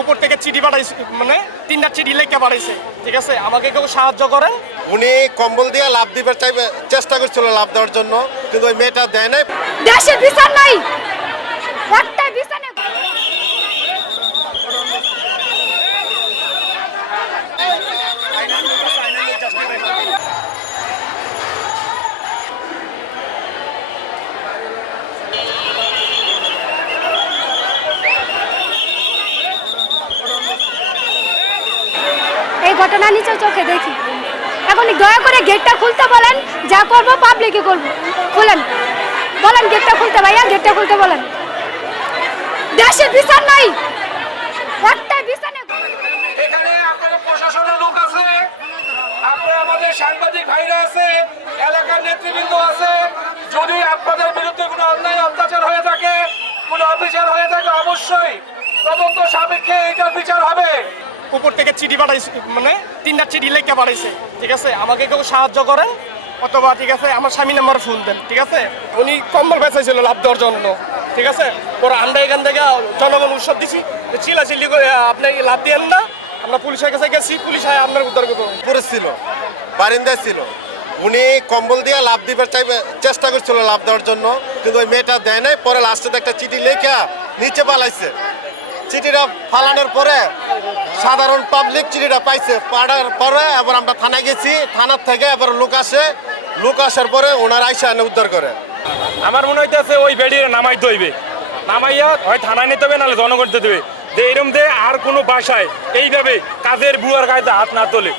উপর থেকে চিঠি পাঠাইছে, মানে 3টা চিঠি লেখা পাঠাইছে। ঠিক আছে, আমাকে কেউ সাহায্য করেন। উনি কম্বল দিয়ে লাভ দিবার চেষ্টা করছিল, লাভ দেওয়ার জন্য, কিন্তু ওই মেয়েটা দেয় নাই। দেশের বিচার নাই, একটা বিচার নেই। এই ঘটনা নিচে চোখে দেখি। এখন দয়া করে গেটটা খুলতে বলেন, যা করবো পাবলিকে করবো। খুলেন, বলেন গেটটা খুলতে, ভাইয়া গেটটা খুলতে বলেন। দেশের বিচার নাই, একটা বিচার নেই। এখানে আপনাদের প্রশাসনের লোক আছে, আপনারা আমাদের সাংবাদিক ভাইরা আছে, এলাকার নেতৃবৃন্দ আছে। যদি আপনাদের বিরুদ্ধে কোনো অন্যায় অত্যাচার হয়ে থাকে, কোনো অবিচার হয়ে থাকে, অবশ্যই তদন্ত সাপেক্ষে এটার বিচার হবে। উপর থেকে চিঠি পাঠাইছে, মানে 3টা চিঠি লেখা পাঠাইছে। ঠিক আছে, আমাকে কেউ সাহায্য করেন, অথবা ঠিক আছে আমার স্বামী নাম্বার ফোন দেন। ঠিক আছে, উনি কম্বল বেচাইছিল লাভ দেওয়ার জন্য। ঠিক আছে, পরে আমরা এখান থেকে জনগণ উৎসব দিছি, চিল্লাচিল্লি করে আপনি লাভ দিয়েন না, আমরা পুলিশের কাছে গেছি, পুলিশ আপনার উদ্ধার করবো। পুরো ছিল, বারিন্দায় ছিল। উনি কম্বল দিয়ে লাভ দিবার চেষ্টা করছিল, লাভ দেওয়ার জন্য, কিন্তু ওই মেয়েটা দেয় নাই। পরে লাস্টে একটা চিঠি লেখা নিচে পালাইছে। চিঠিটা ফালানোর পরে সাধারণ পাবলিক চিঠিটা পাইছে, পাড়ার পরে আবার আমরা থানায় গেছি। থানার থেকে আবার লোক আসে, লোক আসার পরে ওনারা আইসা এনে উদ্ধার করে। আমার মনে হইতেছে ওই বেডিয়ে নামাইতে হইবে, নামাইয়া হয় থানায় নিতে হবে, নাহলে জনগণ দিতে দেবে। যে এরম যে আর কোনো বাসায় এইভাবে কাজের বুয়ার গায়ে হাত না তোলে।